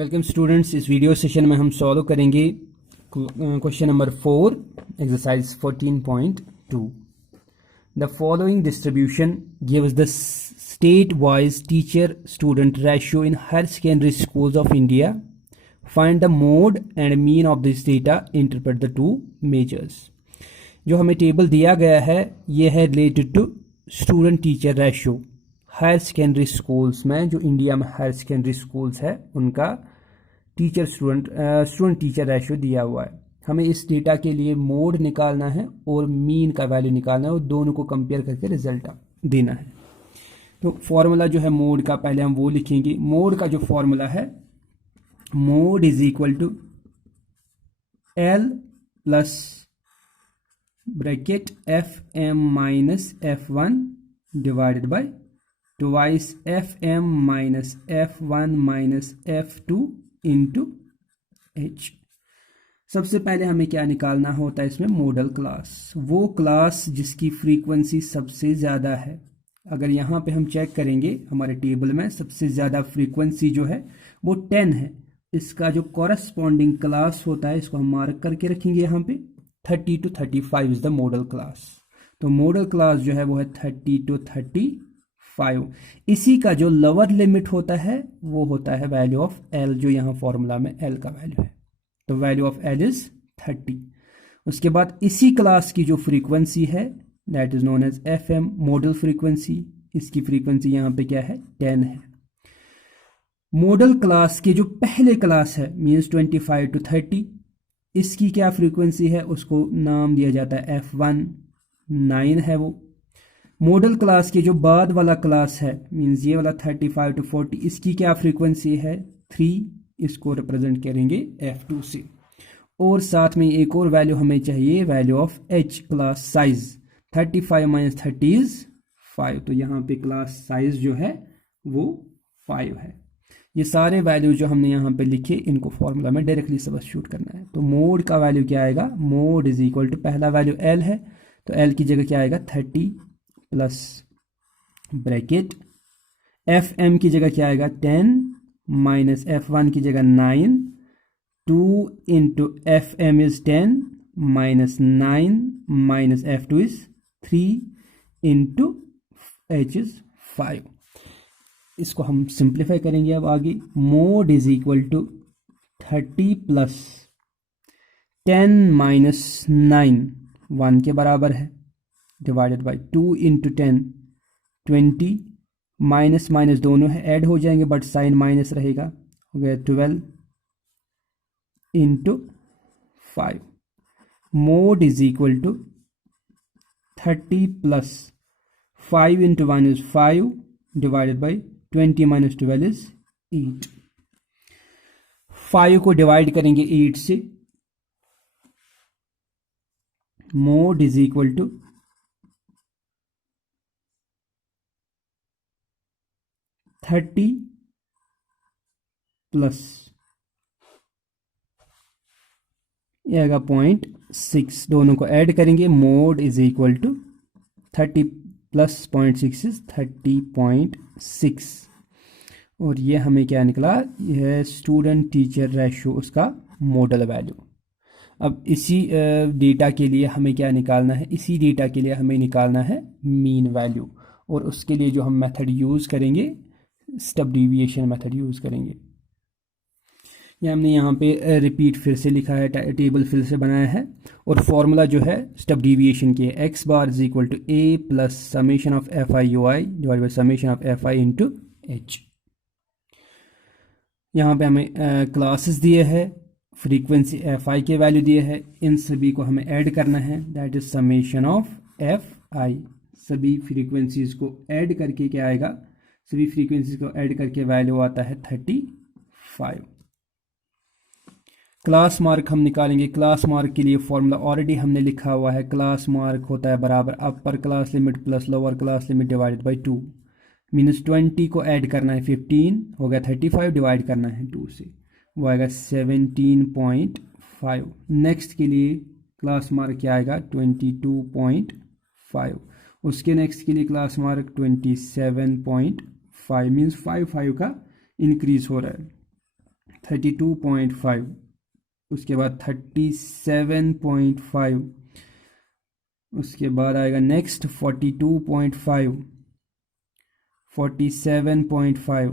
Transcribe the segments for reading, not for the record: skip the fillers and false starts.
Welcome students. इस video session में हम सॉल्व करेंगे question number 4 exercise 14.2। The following distribution gives the state wise teacher student ratio in higher secondary schools of India. Find the mode and mean of this data, interpret the two measures. जो हमें table दिया गया है ये है related to student teacher ratio higher secondary schools में। जो India में हायर सेकेंडरी स्कूल्स है उनका स्टूडेंट टीचर रेशियो दिया हुआ है। हमें इस डेटा के लिए मोड निकालना है और मीन का वैल्यू निकालना है और दोनों को कंपेयर करके रिजल्ट देना है। तो फॉर्मूला जो है मोड का, पहले हम वो लिखेंगे। मोड का जो फॉर्मूला है, mode is equal to L plus bracket F M minus F one divided by twice F M minus F one minus F two into H. सबसे पहले हमें क्या निकालना होता है इसमें? मॉडल क्लास, वो क्लास जिसकी फ्रीक्वेंसी सबसे ज़्यादा है। अगर यहाँ पे हम चेक करेंगे हमारे टेबल में सबसे ज़्यादा फ्रीक्वेंसी जो है वो 10 है। इसका जो कॉरस्पॉन्डिंग क्लास होता है इसको हम मार्क करके रखेंगे यहाँ पे। 30 to 35 is the model class. तो मॉडल क्लास जो है वो है 30 to 35। इसी का जो लोअर लिमिट होता है वो होता है वैल्यू ऑफ एल, जो यहाँ फॉर्मूला में एल का वैल्यू है। तो वैल्यू ऑफ एल इज 30। उसके बाद इसी क्लास की जो फ्रीक्वेंसी है that is known as F M, modal frequency. इसकी फ्रीक्वेंसी यहाँ पे क्या है? 10 है। मॉडल क्लास के जो पहले क्लास है मीन्स 25 to 30, इसकी क्या फ्रीक्वेंसी है? उसको नाम दिया जाता है F1, 9 है वो। मॉडल क्लास के जो बाद वाला क्लास है मीन्स ये वाला 35 to 40, इसकी क्या फ्रीक्वेंसी है? 3। इसको रिप्रेजेंट करेंगे F2 से। और साथ में एक और वैल्यू हमें चाहिए, value of H class size. 35 minus 30 is 5। तो यहाँ पे क्लास साइज जो है वो 5 है। ये सारे वैल्यू जो हमने यहाँ पे लिखे इनको फॉर्मूला में डायरेक्टली सब्स्टिट्यूट करना है। तो मोड का वैल्यू क्या आएगा? मोड इज इक्वल टू, पहला वैल्यू एल है तो एल की जगह क्या आएगा? 30 प्लस ब्रैकेट एफ एम की जगह क्या आएगा? 10 माइनस एफ वन की जगह 9। 2 into F M is 10 minus 9 minus F two is 3 into H is 5। इसको हम सिंप्लीफाई करेंगे अब आगे। Mode is equal to 30 plus 10 minus 9 1 के बराबर है, divided by 2 into 10 20, minus minus दोनों है ऐड हो जाएंगे बट साइन माइनस रहेगा, हो गया 12 into 5। Mode is equal to 30 plus 5 into 1 is 5 divided by 20 minus 12 is 8। 5 को डिवाइड करेंगे 8 से। Mode is equal to 30 plus ये आएगा 0.6, दोनों को ऐड करेंगे। Mode is equal to 30 plus 0.6 is 30.6। और ये हमें क्या निकला? यह स्टूडेंट टीचर रेशियो, उसका मॉडल वैल्यू। अब इसी डेटा के लिए हमें क्या निकालना है? इसी डेटा के लिए हमें निकालना है मीन वैल्यू। और उसके लिए जो हम मेथड यूज़ करेंगे, स्टेप डेविएशन मेथड यूज़ करेंगे। ये हमने यहाँ पे रिपीट फिर से लिखा है, टेबल फिर से बनाया है। और फॉर्मूला जो है स्टेप डेविएशन की है, X bar is equal to A plus summation of F I U I divide by summation of F I into H. यहाँ पे हमें क्लासेस दिए है, फ्रीक्वेंसी एफ आई के वैल्यू दिए है, इन सभी को हमें ऐड करना है, that is summation of F आई। सभी फ्रीक्वेंसीज को ऐड करके क्या आएगा? सभी फ्रीक्वेंसीज को ऐड करके वैल्यू आता है 35। क्लास मार्क हम निकालेंगे। क्लास मार्क के लिए फॉर्मूला ऑलरेडी हमने लिखा हुआ है। क्लास मार्क होता है बराबर upper class limit plus lower class limit divided by 2। मीनस 20 को ऐड करना है 15, हो गया 35, डिवाइड करना है 2 से, वो आएगा 17.5। नेक्स्ट के लिए क्लास मार्क क्या आएगा? 22.5। उसके नेक्स्ट के लिए क्लास मार्क 27.5, मीन्स 5 का इंक्रीज हो रहा है। 32.5, उसके बाद 37.5, उसके बाद आएगा नेक्स्ट 42.5, 47.5,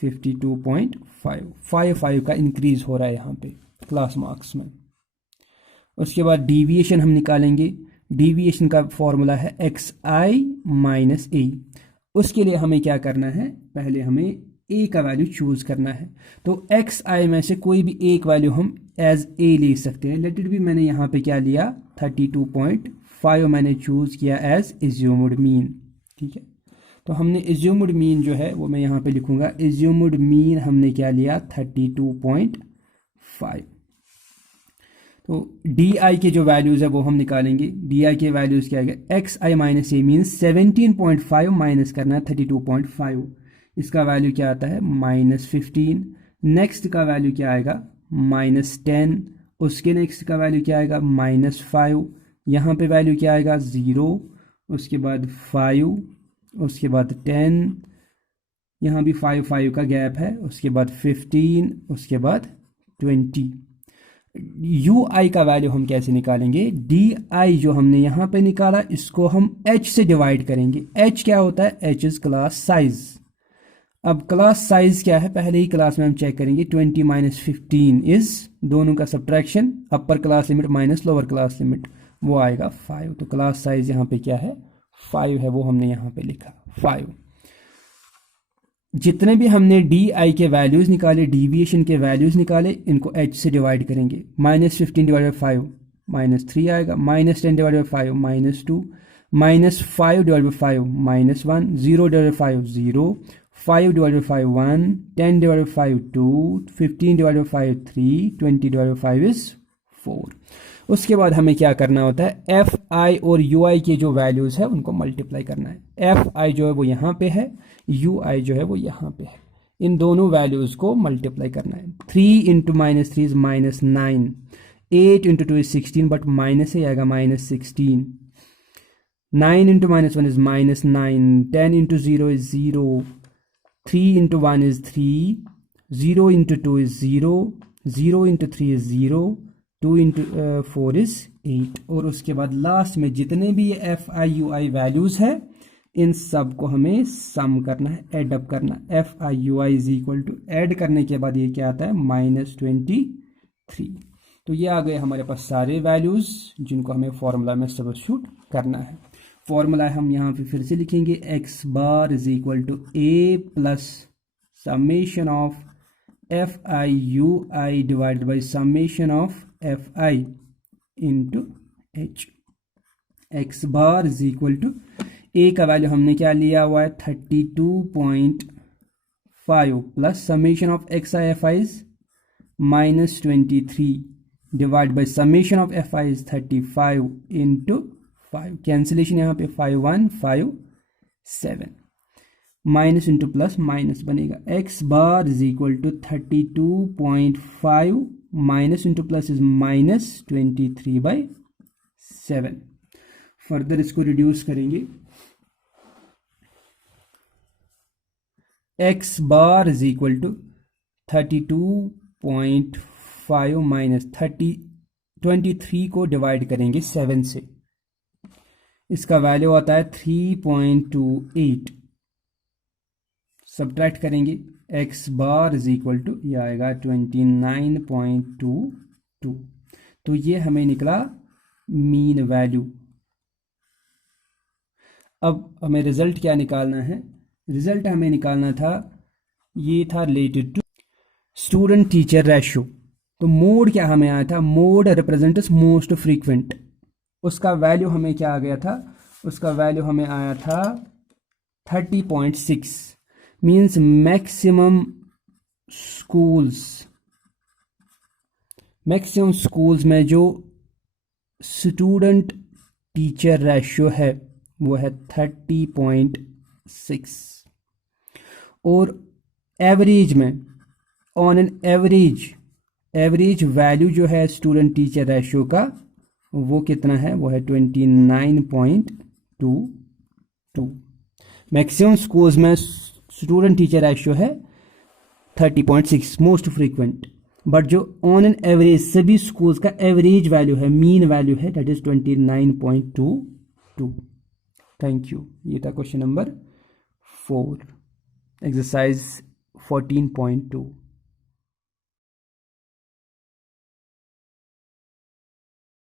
52.5, 5 का इंक्रीज हो रहा है यहाँ पे क्लास मार्क्स में। उसके बाद डीविएशन हम निकालेंगे। डीविएशन का फॉर्मूला है xi माइनस ए। उसके लिए हमें क्या करना है, पहले हमें a का वैल्यू चूज करना है। तो xi में से कोई भी एक वैल्यू हम एज a ले सकते हैं। लेट इट बी, मैंने यहाँ पे क्या लिया 32.5 मैंने चूज किया एज एज्यूम्ड मीन। ठीक है, तो हमने एज्यूम्ड मीन जो है वो मैं यहाँ पे लिखूंगा। एज्यूम्ड मीन हमने क्या लिया 32.5। तो डी आई के जो वैल्यूज है वो हम निकालेंगे। डी आई के वैल्यूज क्या आएगा, एक्स आई माइनस ए मीन 17.5 माइनस करना है 32.5। इसका वैल्यू क्या आता है -15। नेक्स्ट का वैल्यू क्या आएगा -10। उसके नेक्स्ट का वैल्यू क्या आएगा -5। यहाँ पे वैल्यू क्या आएगा 0। उसके बाद 5, उसके बाद 10, यहाँ भी 5 का गैप है। उसके बाद 15, उसके बाद 20। यू आई का वैल्यू हम कैसे निकालेंगे, डी आई जो हमने यहाँ पे निकाला इसको हम एच से डिवाइड करेंगे। एच क्या होता है, एच इज क्लास साइज। अब क्लास साइज क्या है, पहले ही क्लास में हम चेक करेंगे। 20 माइनस 15 इज, दोनों का subtraction, upper class limit minus lower class limit, वो आएगा 5। तो क्लास साइज यहाँ पे क्या है 5 है, वो हमने यहाँ पे लिखा 5। जितने भी हमने डी आई के वैल्यूज निकाले, डीविएशन के वैल्यूज निकाले, इनको एच से डिवाइड करेंगे। -15 डिवाइडेड बाई 5 -3 आएगा। -10 divided by 5 -2, -5 divided by 5 -1, 0 divided by 5 0, 5 divided by 1, 10 divided by 2, 15 divided by 3, 20 divided by 5 is 4। उसके बाद हमें क्या करना होता है, एफ आई और यू आई के जो वैल्यूज है उनको मल्टीप्लाई करना है। एफ आई जो है वो यहाँ पे है, यू आई जो है वो यहाँ पे है। इन दोनों वैल्यूज को मल्टीप्लाई करना है। 3 into -3 is -9, 8 into 2 is 16, but minus से आएगा -16। 9 into -1 is -9, 10 into 0 is 0, 3 into 1 is 3, 0 into 2 is 0, 0 into 3 is 0, 2 into 4 is 8। और उसके बाद लास्ट में जितने भी ये F I U I values है इन सब को हमें सम करना है, एड अप करना। F I U I is equal to, add करने के बाद ये क्या आता है -23। तो ये आ गए हमारे पास सारे वैल्यूज जिनको हमें फॉर्मूला में सब्स्टिट्यूट करना है। फॉर्मूला हम यहाँ पे फिर से लिखेंगे, X bar is equal to A plus summation of F I U I divided by summation of F I into H. X bar is equal to, A का वैल्यू हमने क्या लिया हुआ है 32.5 plus summation of X I F I is -23 divide by summation of F I is 35 into 5। Cancellation यहाँ पे 5 1 5 7, minus into plus minus बनेगा। X bar is equal to 32.5 minus into plus is -23/7। Further इसको reduce करेंगे। X bar is equal to 32.5 minus 23 को divide करेंगे 7 से, इसका value आता है 3.28। सब्ट्रैक्ट करेंगे, X bar is equal to, यह आएगा 29.22। तो ये हमें निकला मीन वैल्यू। अब हमें रिजल्ट क्या निकालना है, रिजल्ट हमें निकालना था, ये था related to student teacher ratio. तो मोड क्या हमें आया था, मोड रिप्रेजेंट्स मोस्ट फ्रीक्वेंट। उसका वैल्यू हमें क्या आ गया था, उसका वैल्यू हमें आया था 30.6। मीन्स मैक्सिमम स्कूल्स में जो स्टूडेंट टीचर रेशियो है वो है 30.6। और एवरेज में, ऑन एन एवरेज वैल्यू जो है स्टूडेंट टीचर रेशियो का वो कितना है, वो है 29.22। मैक्सिमम स्कूल्स में स्टूडेंट टीचर रेशियो है 30.6 मोस्ट फ्रीक्वेंट, बट जो ऑन एन एवरेज सभी स्कूल्स का एवरेज वैल्यू है, मीन वैल्यू है, दैट इज 29.22। Thank you. ये था क्वेश्चन नंबर 4, एक्सरसाइज 14.2।